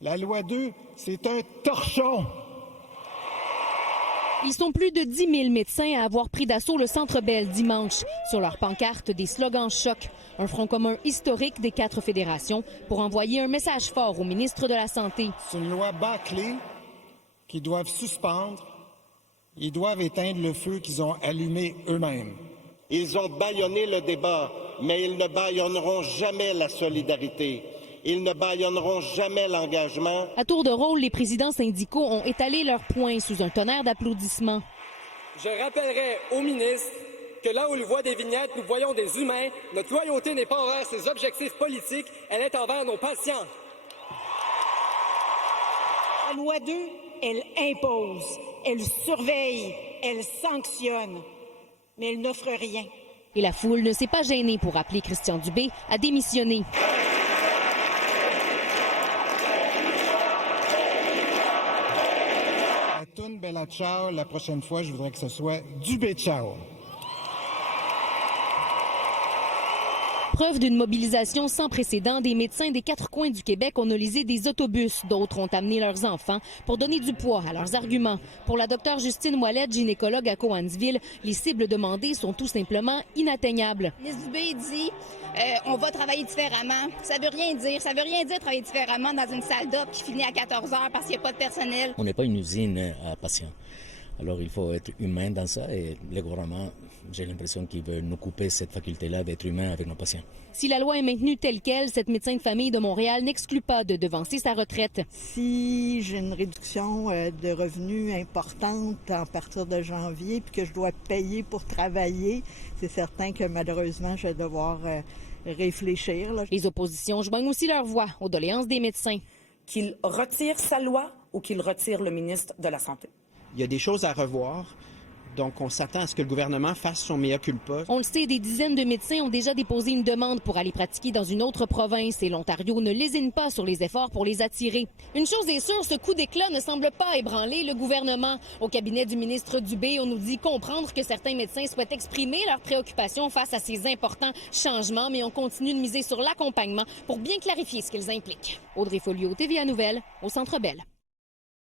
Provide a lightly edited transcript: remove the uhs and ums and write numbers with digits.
La loi 2, c'est un torchon. Ils sont plus de 10 000 médecins à avoir pris d'assaut le Centre Bell dimanche. Sur leur pancarte, des slogans choc. Un front commun historique des 4 fédérations pour envoyer un message fort au ministre de la Santé. C'est une loi bâclée qu'ils doivent suspendre. Ils doivent éteindre le feu qu'ils ont allumé eux-mêmes. Ils ont bâillonné le débat, mais ils ne bâillonneront jamais la solidarité. Ils ne bâillonneront jamais l'engagement. À tour de rôle, les présidents syndicaux ont étalé leurs points sous un tonnerre d'applaudissements. Je rappellerai au ministre que là où il voit des vignettes, nous voyons des humains. Notre loyauté n'est pas envers ses objectifs politiques, elle est envers nos patients. La loi 2, elle impose, elle surveille, elle sanctionne, mais elle n'offre rien. Et la foule ne s'est pas gênée pour appeler Christian Dubé à démissionner. La toune Bella Ciao, la prochaine fois, je voudrais que ce soit Dubé Ciao. Preuve d'une mobilisation sans précédent, des médecins des 4 coins du Québec ont nolisé des autobus. D'autres ont amené leurs enfants pour donner du poids à leurs arguments. Pour la docteure Justine Ouellette, gynécologue à Cowansville, les cibles demandées sont tout simplement inatteignables. Le ministre Dubé dit on va travailler différemment. Ça veut rien dire. Ça veut rien dire travailler différemment dans une salle d'op qui finit à 14 heures parce qu'il n'y a pas de personnel. On n'est pas une usine à patients. Alors il faut être humain dans ça et le gouvernement, j'ai l'impression qu'il veut nous couper cette faculté-là d'être humain avec nos patients. Si la loi est maintenue telle quelle, cette médecin de famille de Montréal n'exclut pas de devancer sa retraite. Si j'ai une réduction de revenus importante à partir de janvier puis que je dois payer pour travailler, c'est certain que malheureusement, je vais devoir réfléchir. Là. Les oppositions joignent aussi leur voix aux doléances des médecins. Qu'il retire sa loi ou qu'il retire le ministre de la Santé. Il y a des choses à revoir. Donc, on s'attend à ce que le gouvernement fasse son mea culpa. On le sait, des dizaines de médecins ont déjà déposé une demande pour aller pratiquer dans une autre province et l'Ontario ne lésine pas sur les efforts pour les attirer. Une chose est sûre, ce coup d'éclat ne semble pas ébranler le gouvernement. Au cabinet du ministre Dubé, on nous dit comprendre que certains médecins souhaitent exprimer leurs préoccupations face à ces importants changements, mais on continue de miser sur l'accompagnement pour bien clarifier ce qu'ils impliquent. Audrey Folliot, TVA Nouvelles, au Centre Bell.